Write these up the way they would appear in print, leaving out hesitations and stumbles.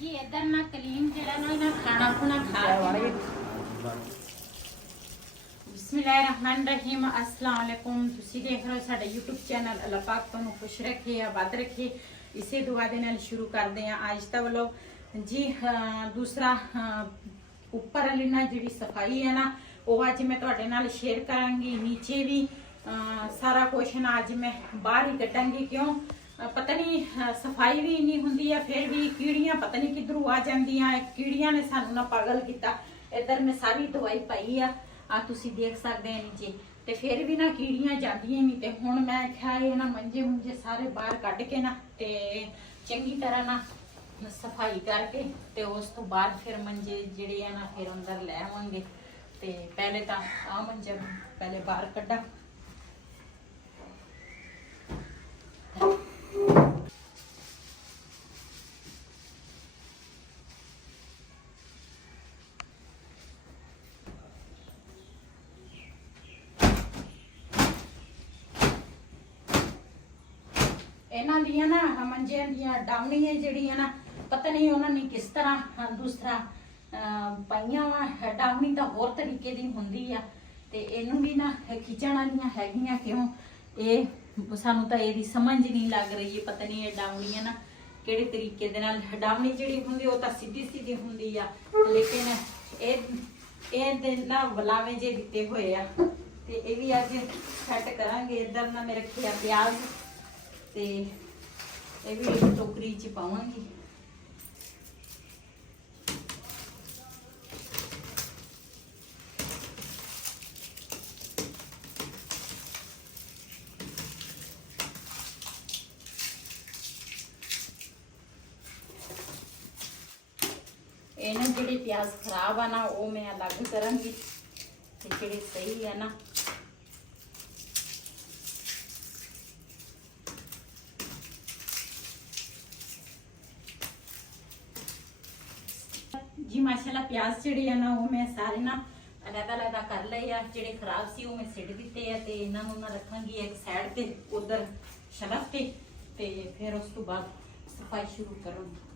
ਜੀ ਇਧਰ ਨਾ ਕਲੀਨ ਜਿਹੜਾ ਨਾ ਖਾਣਾ ਖੁਣਾ ਖਾ ਕੇ ਬਿਸਮਿਲ੍ਲਾਹਿਰਰਹਿਮਾਨਿਰਰਹੀਮ अस्सलाम वालेकुम। ਤੁਸੀਂ ਦੇਖ ਰਹੇ ਹੋ ਸਾਡਾ YouTube ਚੈਨਲ। ਅੱਲਾਹ ਪਾਕ ਤੁਹਾਨੂੰ ਖੁਸ਼ ਰੱਖੇ ਆਬਾਦ ਰੱਖੇ। ਇਸੇ ਦੁਆ ਦੇ ਨਾਲ ਸ਼ੁਰੂ ਕਰਦੇ ਹਾਂ ਅੱਜ ਦਾ ਵਲੋਗ। ਜੀ ਦੂਸਰਾ ਉੱਪਰ ਵਾਲੀ ਨਾ ਜਿਹੜੀ ਸਫਾਈ ਹੈ ਨਾ ਉਹ ਅੱਜ ਮੈਂ ਤੁਹਾਡੇ ਨਾਲ ਸ਼ੇਅਰ ਕਰਾਂਗੀ। ਨੀਚੇ ਵੀ ਸਾਰਾ ਕੁਝ ਨਾ ਅੱਜ ਮੈਂ ਬਾਹਰ ਹੀ ਕੱਢਾਂਗੀ। ਕਿਉਂ पता नहीं सफाई भी इन्नी होंदी है, फिर भी कीड़ियां पता नहीं किधरों आ जांदियां। कीड़ियां ने सानू ना पागल किया। इधर मैं सारी दवाई पाई आ तुसी देख सकते हैं नीचे, ते फिर भी ना कीड़ियां जांदियां नहीं। ते हुण मैं आख्या ये ना मंजे मुंजे सारे बाहर कढ के ना ते चंगी तरह ना सफाई करके ते उस तो बाद फिर मंजे जिहड़े आ ना फिर अंदर ले आवांगे। ते पहले तो आ मंजा पहले बाहर कड्डा। ਇਹਨਾਂ ਦੀਆਂ ਨਾ ਮੰਜਿਆਂ ਦੀਆਂ ਡਾਉਣੀਆਂ ਜਿਹੜੀਆਂ ਨਾ ਪਤਾ ਨਹੀਂ ਉਹਨਾਂ ਨੇ ਕਿਸ ਤਰ੍ਹਾਂ ਦੂਸਰਾ ਪਾਈਆਂ ਵਾ। ਡਾਉਣੀ ਤਾਂ ਹੋਰ ਤਰੀਕੇ ਦੀ ਹੁੰਦੀ ਆ ਤੇ ਇਹਨੂੰ ਵੀ ਨਾ ਖਿੱਚਣ ਵਾਲੀਆਂ ਹੈਗੀਆਂ। ਕਿਉਂ ਇਹ ਸਾਨੂੰ ਤਾਂ ਇਹਦੀ ਸਮਝ ਨਹੀਂ ਲੱਗ ਰਹੀ ਹੈ। ਪਤਾ ਨਹੀਂ ਇਹ ਡਾਉਣੀਆਂ ਨਾ ਕਿਹੜੇ ਤਰੀਕੇ ਦੇ ਨਾਲ। ਡਾਉਣੀ ਜਿਹੜੀ ਹੁੰਦੀ ਉਹ ਤਾਂ ਸਿੱਧੀ ਸਿੱਧੀ ਹੁੰਦੀ ਆ, ਲੇਕਿਨ ਇਹ ਦੇ ਨਾ ਵਲਾਵੇਂ ਜੇ ਦਿੱਤੇ ਹੋਏ ਆ। ਤੇ ਇਹ ਵੀ ਅੱਜ ਸੈੱਟ ਕਰਾਂਗੇ। ਇੱਧਰ ਨਾ ਮੈਂ ਰੱਖਿਆ ਪਿਆਜ਼ ਤੇ ਇਹ ਵੀ ਇੱਕ ਟੋਕਰੀ ਚ ਪਾਵਾਂਗੀ। ਇਹਨਾਂ ਜਿਹੜੇ ਪਿਆਜ਼ ਖਰਾਬ ਆ ਨਾ ਉਹ ਮੈਂ ਅਲੱਗ ਕਰਾਂਗੀ ਤੇ ਜਿਹੜੇ ਸਹੀ ਆ ਨਾ जी माशाल्लाह प्याज ਜਿਹੜੇ ਆ ਨਾ ਉਹ ਮੈਂ ਸਾਰੇ ਨਾ ਅਲੱਗ-ਅਲੱਗ ਕਰ ਲਏ ਆ। ਜਿਹੜੇ ਖਰਾਬ ਸੀ ਉਹ ਮੈਂ ਸਿੱਟ ਦਿੱਤੇ ਆ ਤੇ ਇਹਨਾਂ ਨੂੰ ਨਾ ਰੱਖਾਂਗੀ ਇੱਕ ਸਾਈਡ ਤੇ ਉਧਰ ਸ਼ਲਫ ਤੇ ਫਿਰ ਉਸ ਤੋਂ ਬਾਅਦ ਸਫਾਈ ਸ਼ੁਰੂ ਕਰਾਂਗੀ।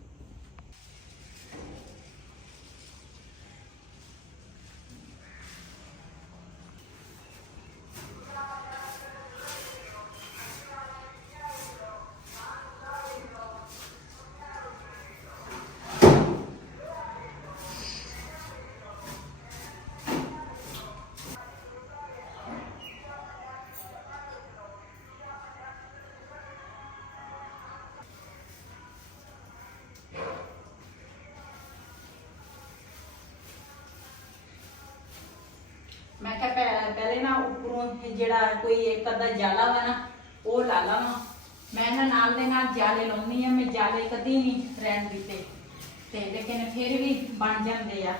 मैं क्या पहले ना उपरों जड़ा कोई एक अद्धा जाला वा ना वो ला लावा। मैं ना नाल दे नाल जाले लाउनी है। मैं जाले कदी नहीं रहन दिते ते लेकिन फिर भी बन जांदे आ।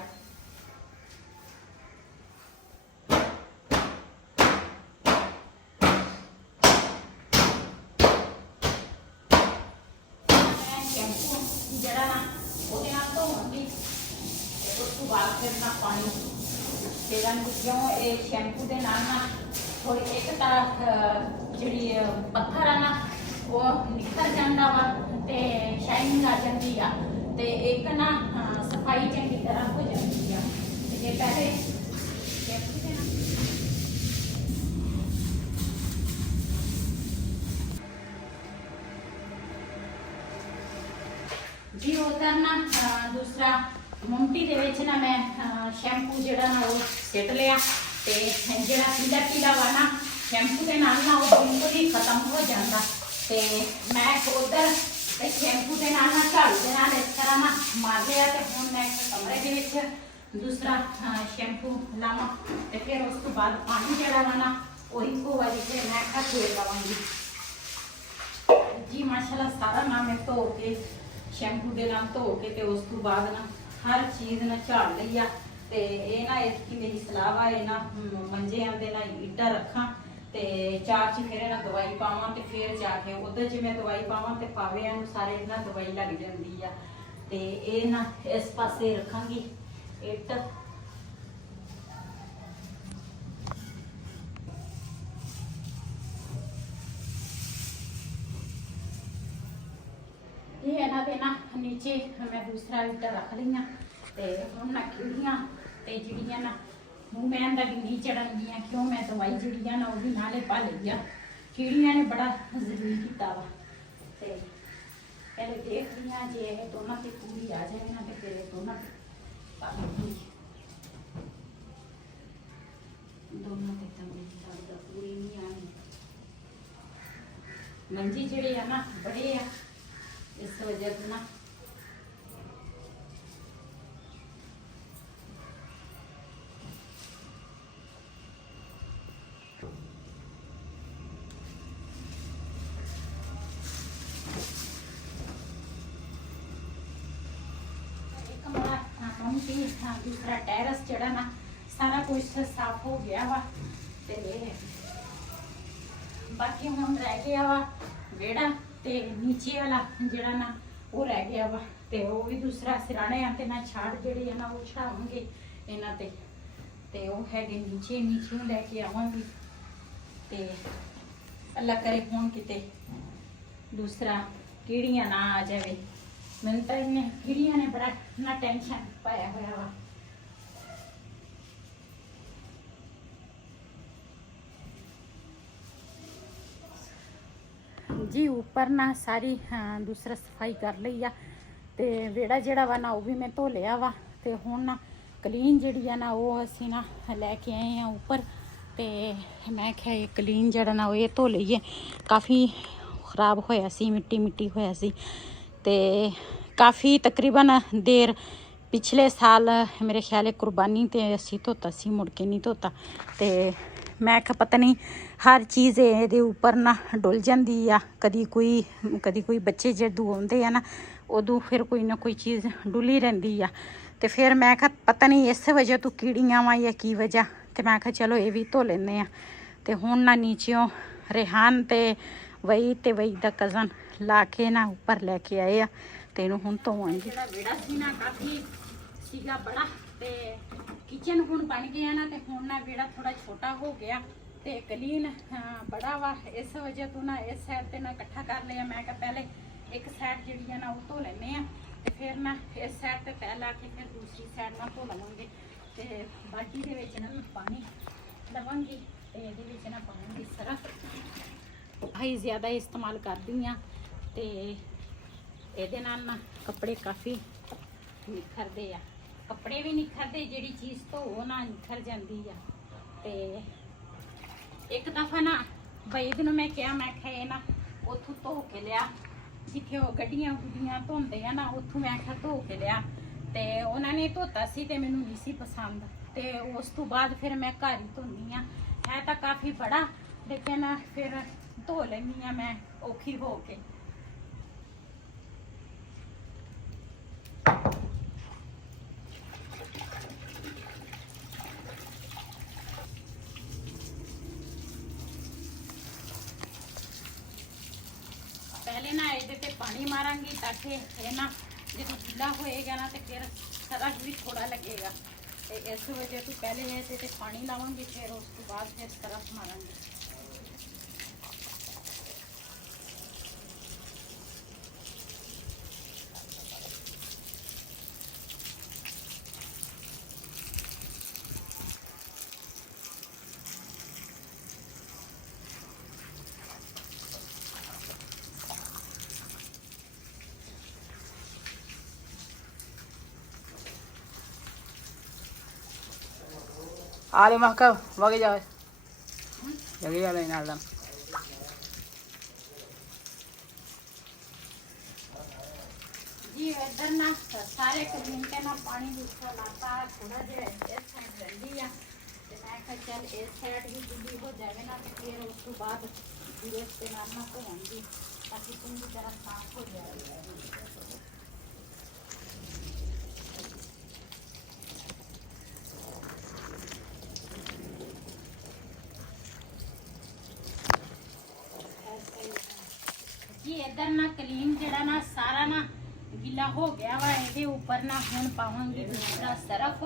शैम्पू जड़ा ना ओदे नाल धोऊंगी ते उस तो बाद फिर ना पानी क्यों ये शैम्पू के नाल ना थोड़ी एक जी पत्थर है ना वो निकल जाता वा ते शाइनिंग आ जाती है ते एक ना सफाई चंगी तरह हो जाती है। ये पहले शैम्पू के ना जी उधर ना दूसरा मुंटी दे विच ना मैं शैम्पू जड़ा ना वो सिट लिया ते जड़ा पीला पीला वा ना शैम्पू के नाल ना वो बिल्कुल ही खत्म हो जाता। ते मैं उधर शैम्पू के नाल ना झाड़ू के नाल इस तरह ना मार लिया ते हुण मैं कमरे दे विच दूसरा शैम्पू लावां ते फिर उस तो बाद पानी जड़ा वा ना वो इक्को वारी से मैं खा धोए लवांगी। जी माशाल्लाह सारा ना मैं धो के शैम्पू के नाल धो के ते उस तो बाद ना हर चीज़ ना झाड़ ली आ। ते ये ना इसकी मेरी सलाह वा ना मंजे आंदे ना ईटा रखा ते चार च फिर ना दवाई पावां ते फिर जाके उधर ज मैं दवाई पावां ते पावे सारे ना दवाई लग जाती है। ते ये ना इस पासे रखांगी इट। ये है ना ਦੇ ਨਾ ਨੀਚੇ ਮੈਂ ਦੂਸਰਾ ਇੱਟਾਂ ਰੱਖ ਲਈਆਂ ਤੇ ਹੁਣ ਨਾ ਕੀੜੀਆਂ ਤੇ ਜਿਹੜੀਆਂ ਨਾ ਮੂੰਹ ਮੈਨ ਦਾ ਵੀ ਨਹੀਂ ਚੜਨਗੀਆਂ, ਕਿਉਂ ਮੈਂ ਦਵਾਈ ਜਿਹੜੀ ਆ ਨਾ ਉਹ ਵੀ ਨਾਲੇ ਪਾ ਲਈ ਆ। ਕੀੜੀਆਂ ਨੇ ਬੜਾ ਜ਼ਰੂਰੀ ਕੀਤਾ ਵਾ ਤੇ ਪਹਿਲੇ ਦੇਖ ਲਈਆਂ ਜੇ ਇਹ ਦੋਨਾਂ ਤੇ ਪੂਰੀ ਆ ਜਾਵੇ ਨਾ ਤੇ ਫਿਰ ਇਹ ਦੋਨਾਂ ਤੇ ਪਾ ਲੂੰਗੀ। ਦੋਨੋਂ ਤੇ ਤਾਂ ਮੇਰੀ ਲੱਗਦਾ ਪੂਰੀ ਨਹੀਂ ਆਣੀ। ਮੰਜੀ ਜਿਹੜੇ ਆ ਨਾ ਬੜੇ ਆ, ਇਸ ਵਜ੍ਹਾ ਤੋਂ ਨਾ दूसरा टेरेस जड़ा ना सारा कुछ साफ हो गया वा ते बाकी हम रह गया वा वेड़ा ते नीचे वाला जड़ा ना वो रह गया वा ते वो भी दूसरा सिराने आते ना छाड़ जड़े है ना वो चढ़ावांगे इन्हां ते वो है नीचे नीचे लैके आवांगी ते अल्लाह करे फोन किते दूसरा कीड़ियां ना आ जाए। मैंने तो इन्हें कीड़ियां ने बड़ा ना टेंशन पाया हुआ वा। जी ऊपर ना सारी दूसरा सफाई कर ली आ ते वेड़ा जड़ा वा ना वो भी मैं धो लिया वा ते हुण ना क्लीन जड़ी आ ना वो असी ना लैके आए हैं ऊपर ते मैं क्या ये क्लीन जड़ा ना वो ये धो लईए, काफ़ी खराब होया सी, मिट्टी मिट्टी होया सी ते काफ़ी तकरीबन देर पिछले साल मेरे ख्याल कुर्बानी ते असी धोता सी, मुड़ के नहीं धोता ते मैं क्या पता नहीं हर चीज़ ये उपर ना डुल जाती आ। कदी कोई बच्चे जदू आते हैं ना उदू फिर कोई ना कोई चीज़ डुली रही आ ते फिर मैं क्या पता नहीं इस वजह तो कीड़ियाँ वा या की वजह ते मैं क्या चलो ये भी धो लेने आ ते हुण ना नीचों रेहान ते वही दा कज़न ला के ना ऊपर लैके आए आ ते इनू हुण धोवांगी। वेड़ा सी ना काफ़ी सीगा बड़ा ते किचन हुण बन गया ना ते हुण ना वेड़ा थोड़ा छोटा हो गया ते क्लीन बड़ा वा। इस वजह तो ना इस साइड ते ना इकट्ठा कर लिया। मैं क्या पहले एक साइड जिहड़ी है ना वो धो लैने आ ते फिर ना इस साइड ते तैह ला के फिर दूसरी साइड ना धो लवांगे ते बाल्टी दे विच ना मैं पानी लवांगी ते इहदे विच ना पावांगी सरफ। हाई ज़्यादा इस्तेमाल करदी आ ते इहदे नाल ना कपड़े काफ़ी निखरदे आ, कपड़े भी निखरदे, जिहड़ी चीज़ धो ना निखर जाती आ ते एक दफ़ा ना बईद नूं मैं क्या मैं खाए ना उथों धो के लिया जिथे वो गड्डियां गुड्डियां धोंदे आ ना उथों मैं क्या धो के लिया ते उन्होंने धोता सी ते मैनूं नहीं सी पसंद ते उस तो बाद फिर मैं घर ही धोनी आ। है तो काफ़ी बड़ा लेकिन फिर धो लैनी आ मैं औखी हो के। पहले ना ये पानी मारांगी ताकि ये ना जो गीला होएगा ना तो फिर सरफ भी थोड़ा लगेगा तो इस वजह तो पहले ये पानी लावांगी फिर उसके बाद फिर सरफ मारांगी। आले महका वगे जाओ जगे जा लेना आलम जी इधर ना सारे क्लीन के ना पानी दूसरा लाता थोड़ा जो इस साइड रही है तो मैं कहा चल इस साइड भी गीली हो जाए ना तो फिर उस तो बाद पूरे इस्तेमाल ना धोऊंगी ताकि पूरी तरह साफ हो जाए। जी इधर ना क्लीन जड़ा ना सारा ना गीला हो गया वा। ये ऊपर ना हुण पावांगी दूसरा सरफ।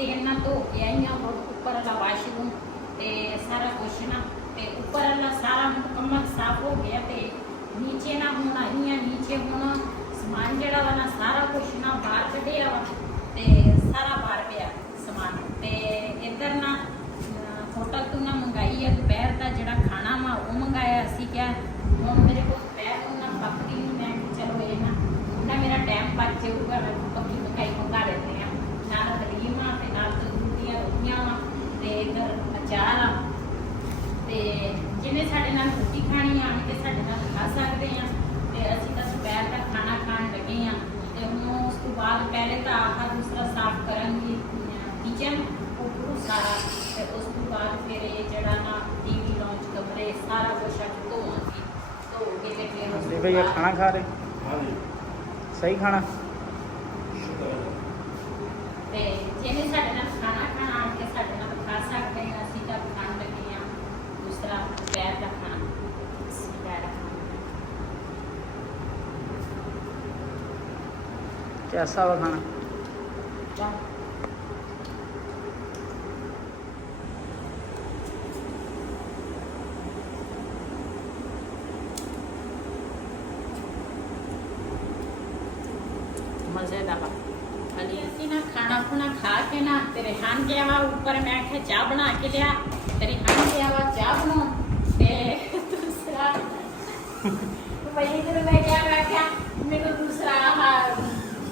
ਸੀਨ ਨਾ ਧੋ ਕੇ ਆਈਆਂ ਉੱਪਰ ਵਾਲਾ ਵਾਸ਼ਰੂਮ ਤੇ ਸਾਰਾ ਕੁਛ ਨਾ ਤੇ ਉੱਪਰ ਵਾਲਾ ਸਾਰਾ ਮੁਕੰਮਲ ਸਾਫ਼ ਹੋ ਗਿਆ ਤੇ ਨੀਚੇ ਨਾ ਹੁਣ ਆਈਆਂ ਨੀਚੇ ਹੁਣ ਸਮਾਨ ਜਿਹੜਾ ਵਾ ਨਾ ਸਾਰਾ ਕੁਛ ਨਾ ਬਾਹਰ ਕੱਢਿਆ ਵਾ ਤੇ ਸਾਰਾ ਬਾਹਰ ਪਿਆ ਸਮਾਨ ਤੇ ਇੱਧਰ ਨਾ ਹੋਟਲ ਤੋਂ ਨਾ ਮੰਗਾਈ ਹੈ ਦੁਪਹਿਰ ਦਾ ਜਿਹੜਾ ਖਾਣਾ ਵਾ ਉਹ ਮੰਗਾਇਆ ਅਸੀਂ ਕਿਹਾ ਹੁਣ ਮੇਰੇ ਕੋਲ ਦੁਪਹਿਰ ਨੂੰ ਨਾ ਪੱਕਦੀ ਨਹੀਂ ਮੈਂ ਕਿਹਾ ਚਲੋ ਇਹ ਨਾ ਮੇਰਾ ਟਾਈਮ ਬਚ ਜਾਊਗਾ ਮੈਂ ਪੱਕੀ ਪਕਾਈ ਮੰਗਾ ਲੈਂਦੇ ਆ ਨਾਲ ਹਲੀਮਾ ਤੇ ਨਾਲ ਤੰਦੂਰੀਆਂ ਰੋਟੀਆਂ ਵਾ ਤੇ ਇੱਧਰ ਅਚਾਰ ਆ ਤੇ ਜਿਹਨੇ ਸਾਡੇ ਨਾਲ ਰੋਟੀ ਖਾਣੀ ਆਣ ਕੇ ਸਾਡੇ ਨਾਲ ਖਾ ਸਕਦੇ ਆ ਤੇ ਅਸੀਂ ਤਾਂ ਦੁਪਹਿਰ ਦਾ ਖਾਣਾ ਖਾਣ ਲੱਗੇ ਆ ਤੇ ਹੁਣ ਉਸ ਤੋਂ ਬਾਅਦ ਪਹਿਲੇ ਤਾਂ ਆਹ ਦੂਸਰਾ ਸਾਫ਼ ਕਰਾਂਗੀ ਕਿਚਨ ਉਹ ਸਾਰਾ ਤੇ ਉਸ ਤੋਂ ਬਾਅਦ ਫਿਰ ਇਹ ਜਿਹੜਾ ਨਾ ਟੀਵੀ ਲਾਂਚ ਕਮਰੇ ਸਾਰਾ ਕੁਝ ਧੋਵਾਂਗੀ ਧੋ ਕੇ ਤੇ ਫਿਰ ਉਸ ਤੋਂ भैया ਬਾਅਦ खाना खा रहे हाँ जी सही खाना ਤੇ ਜਿਹਨੇ ਸਾਡੇ ਨਾਲ ਖਾਣਾ ਖਾਣਾ ਆਣ ਕੇ ਸਾਡੇ ਨਾਲ ਖਾ ਸਕਦੇ ਆ ਅਸੀਂ ਤਾਂ ਖਾਣ ਲੱਗੇ ਆ ਦੂਸਰਾ ਦੁਪਹਿਰ ਦਾ ਖਾਣਾ ਦੁਪਹਿਰ ਦਾ कैसा हुआ खाना ਖਾਣਾ मजेदार अली ਅਸੀਂ ਨਾ ਖਾਣਾ ਖੁਣਾ ਖਾ ਕੇ ਨਾ ਤੇ ਰਿਹਾਨ ਗਿਆ ਵਾ ਉੱਪਰ ਮੈਂ ਕਿਹਾ ਚਾਹ ਬਣਾ ਕੇ ਲਿਆ ਤੇ ਰਿਹਾਨ ਗਿਆ ਵਾ ਚਾਹ ਬਣਾਉਣ ਤੇ ਦੂਸਰਾ ਵਹੀ ਜਦੋਂ ਮੈਂ ਕਿਹਾ ਮੈਨੂੰ ਦੂਸਰਾ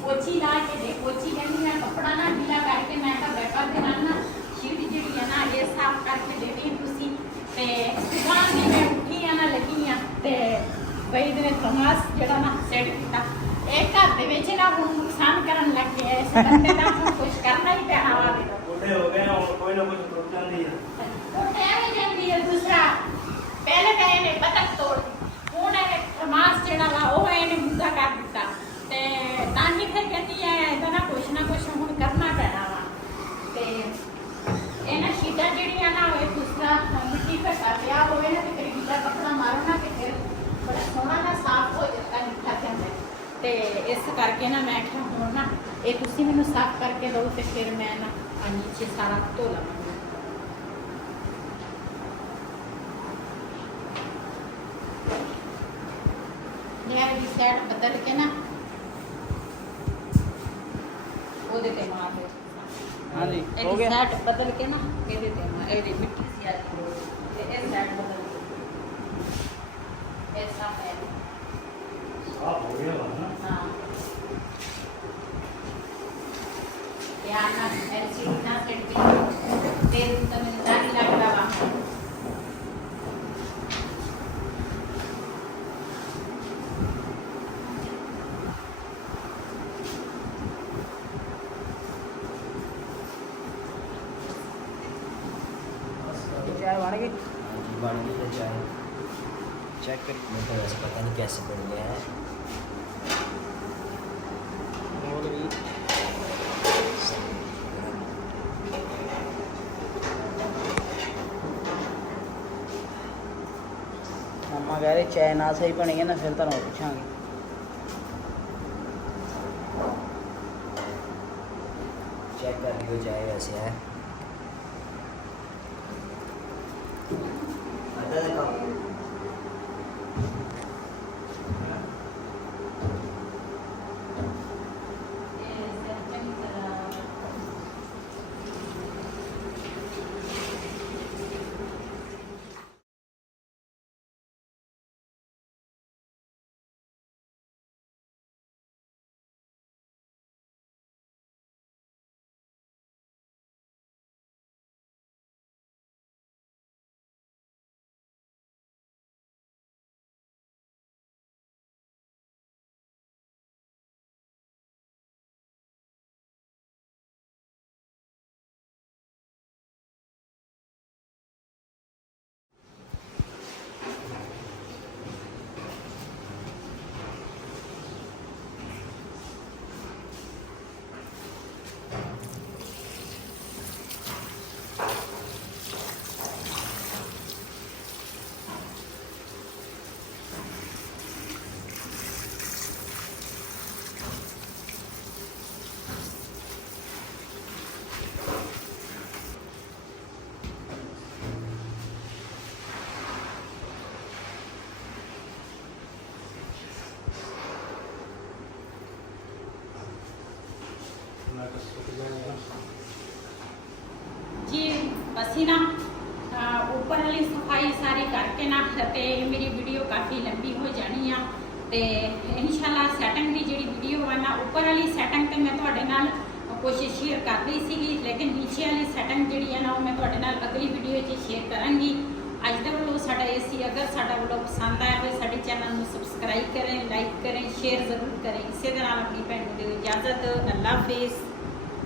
ਪੋਚੀ ਲਾ ਕੇ ਦੇ ਪੋਚੀ ਕਹਿੰਦੀ ਮੈਂ ਕੱਪੜਾ ਨਾ ਢੀਲਾ ਕਰਕੇ ਮੈਂ ਕਿਹਾ ਬੈਕਰ ਦੇ ਨਾਲ ਨਾ ਸ਼ੀਟ ਜਿਹੜੀ ਹੈ ਨਾ ਇਹ ਸਾਫ਼ ਕਰਕੇ ਦੇ ਦੇ ਤੁਸੀਂ ਤੇ ਦੁਕਾਨ ਦੀ ਮੈਂ ਉੱਠੀ ਆ ਨਾ ਲੱਗੀ ਆ ਤੇ ਵਹੀ ਦੇ ਤਮਾਸ ਜਿਹੜਾ ਨਾ ਸੈੱਟ ਕੀਤਾ ਇਹ ਘਰ ਦੇ ਵਿੱਚ ਨਾ ਹੁਣ ਨੁਕਸਾਨ ਕਰਨ ਲੱਗ ਗਿਆ ਇਸ ਬੰਦੇ ਦਾ ਹੁਣ ਕੁਝ ਕਰਨਾ ਹੀ ਪੈਣਾ ਵਾ बूढ़े हो गए और कोई ना कुछ टूट जाती है ਉਹ ਟਾਈਮ ਜਾਂਦੀ ਹੈ ਦੂਸਰਾ ਪਹਿਲੇ ਤਾਂ ਇਹਨੇ ਬਤਕ ਤੋੜ ਹੁਣ ਇਹਨੇ ਤਮਾਸ ਜਿਹੜਾ ਵਾ ਉਹ ਇਹਨੇ ਮੁੱਦਾ ਕਰ ਦਿੱਤਾ ਤੇ ਨਾਨੀ ਫਿਰ ਕਹਿੰਦੀ ਹੈ ਇਹਦਾ ਨਾ ਕੁਛ ਹੁਣ ਕਰਨਾ ਪੈਣਾ ਵਾ ਤੇ ਇਹਨਾਂ ਸ਼ੀਟਾਂ ਜਿਹੜੀਆਂ ਨਾ ਉਹ ਦੂਸਰਾ ਮਿੱਟੀ ਘਟਾ ਪਿਆ ਹੋਵੇ ਨਾ ਤੇ ਫਿਰ ਗੀਲਾ ਕੱਪੜਾ ਮਾਰੋ ਨਾ ਤੇ ਫਿਰ ਬੜਾ ਸੋਹਣਾ ਨਾ ਸਾਫ਼ ਹੋ ਜਾਂਦਾ ਨਿੱਖਰ ਜਾਂਦਾ ਹੈ। ਤੇ ਇਸ ਕਰਕੇ ਨਾ ਮੈਂ ਕਿਹਾ ਹੁਣ ਨਾ ਇਹ ਤੁਸੀਂ ਮੈਨੂੰ ਸਾਫ਼ ਕਰਕੇ ਦਿਓ ਤੇ ਫਿਰ ਮੈਂ ਨਾ ਆ ਨੀਚੇ ਸਾਰਾ ਧੋ ਲਵਾਂਗੀ ਯਾਰ ਦੀ ਸਾਈਡ ਬਦਲ ਕੇ ਨਾ ਉਹਦੇ ਤੇ ਮਾਰ ਦੇ हाँ जी हो ਇਹਦੀ गया ਸਾਈਡ ਬਦਲ ਕੇ ਨਾ ਇਹਦੇ ਤੇ ਮਾਰ ਇਹਦੀ ਮਿੱਟੀ ਸੀ ਆ ਤੇ ਇਹ ਸਾਈਡ ਬਦਲ ਕੇ ਐਸਾ ਹੈ साफ हो गया वहाँ ना हाँ ध्यान ना एलसीडी ना सेट की तेल तो मैंने दादी लग रहा वहाँ चाय बन गई बन गई है चाय चेक कर मैं तो वैसे पता नहीं कैसे बन गया है हो गई मम्मा कह रहे चाय ना सही बनी है ना फिर तो पूछा चेक कर लियो चाय वैसे है आता देखो ਅਸੀਂ ਨਾ ਉੱਪਰ ਵਾਲੀ ਸਫਾਈ ਸਾਰੀ ਕਰਕੇ ਨਾ ਤੇ ਮੇਰੀ ਵੀਡੀਓ ਕਾਫੀ ਲੰਬੀ ਹੋ ਜਾਣੀ ਆ ਤੇ ਇਨਸ਼ਾਅੱਲਾ ਸੈਟਿੰਗ ਦੀ ਜਿਹੜੀ ਵੀਡੀਓ ਆ ਨਾ ਉੱਪਰ ਵਾਲੀ ਸੈਟਿੰਗ ਤੇ ਮੈਂ ਤੁਹਾਡੇ ਨਾਲ ਕੋਸ਼ਿਸ਼ ਸ਼ੇਅਰ ਕਰ ਰਹੀ ਸੀਗੀ, ਲੇਕਿਨ ਨੀਚੇ ਵਾਲੀ ਸੈਟਿੰਗ ਜਿਹੜੀ ਹੈ ਨਾ ਉਹ ਮੈਂ ਤੁਹਾਡੇ ਨਾਲ ਅਗਲੀ ਵੀਡੀਓ 'ਚ ਸ਼ੇਅਰ ਕਰਾਂਗੀ। ਅੱਜ ਦੇ ਵੱਲੋਂ ਸਾਡਾ ਇਹ ਸੀ, ਅਗਰ ਸਾਡਾ ਵਲੋਗ ਪਸੰਦ ਆਇਆ ਹੋਵੇ ਸਾਡੇ ਚੈਨਲ ਨੂੰ ਸਬਸਕ੍ਰਾਈਬ ਕरें, ਲਾਈਕ ਕरें, ਸ਼ੇਅਰ ਜ਼ਰੂਰ ਕरें। ਇਸੇ ਦੇ ਨਾਲ ਆਪਣੀ ਭੈਣ ਨੂੰ ਦਿਓ ਇਜਾਜ਼ਤ। ਅੱਲਾ ਹਾਫਿਜ਼।